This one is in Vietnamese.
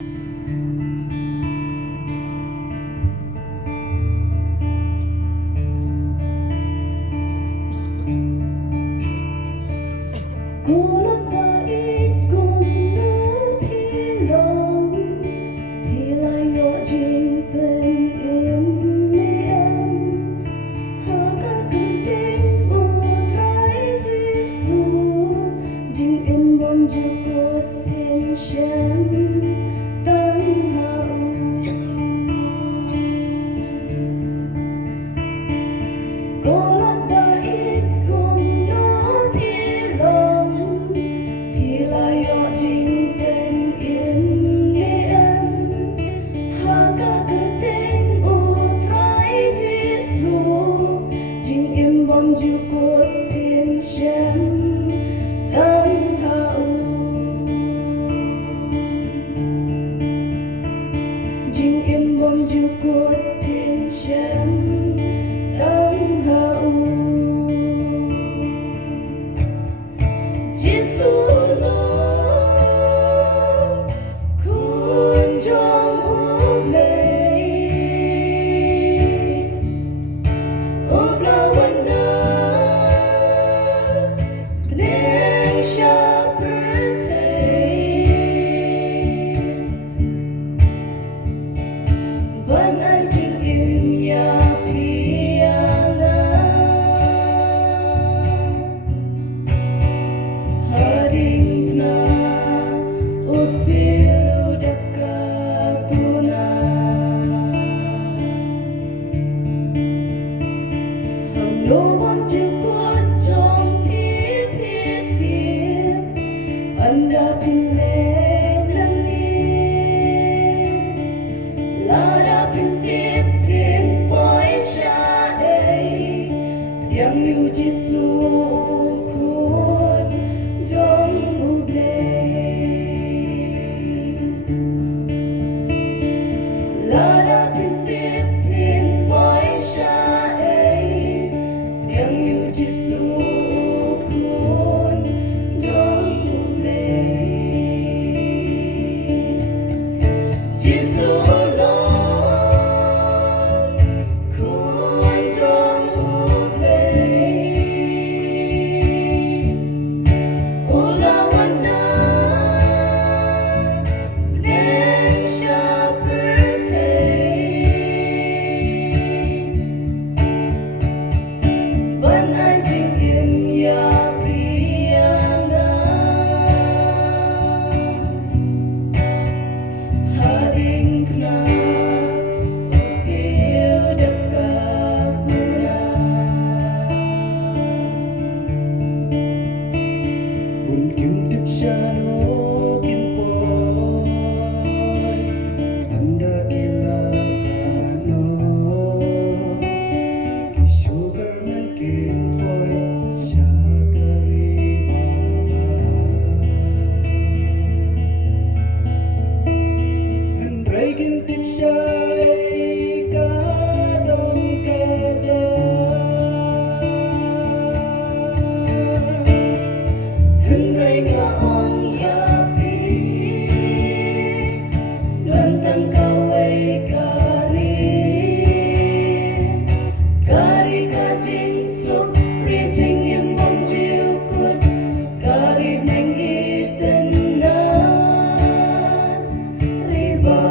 Cô lắc đã ít cùng nước thì lòng thì lại dọa trình bên em nơi em hà cả cơn tiếng ưu trái Giêsu dinh em bom chưa cốt bên xem tăng hậu cô lắc đã ít cùng nước thì lòng thì lại dọa trình bên em nơi em hà cả cơn tiếng ưu trái Giêsu dinh em bom chưa cốt bên xem tăng hậu dinh em bom chưa cốt bên xem tăng hậu Giêsu lo kun trong úp la wana neng sha berthei ban ai jing im ya piana haring na usil dekakuna hằng nô bom chưa cốt trong thiết tiếp anh đã pin lên lần la đã pin tiếp pin quay ra đây yang yêu Giêsu khuôn trong úp la đã pin tiếp pin quay ra đây yang yêu Giêsu khuôn trong úp Giêsu lo khuôn trong úp ula wana neng sha berthei ban ai jing im ya piana haring na usil dekakuna bun kim tip shano kim poi anda kila no ki sugar man kim poi shakari baba andrai kim tip shai kadong kada Henry ka ang yapi Nuantang kaway Kari ka jingsuk Rijing im bom jiukut Kari neng itenan Riba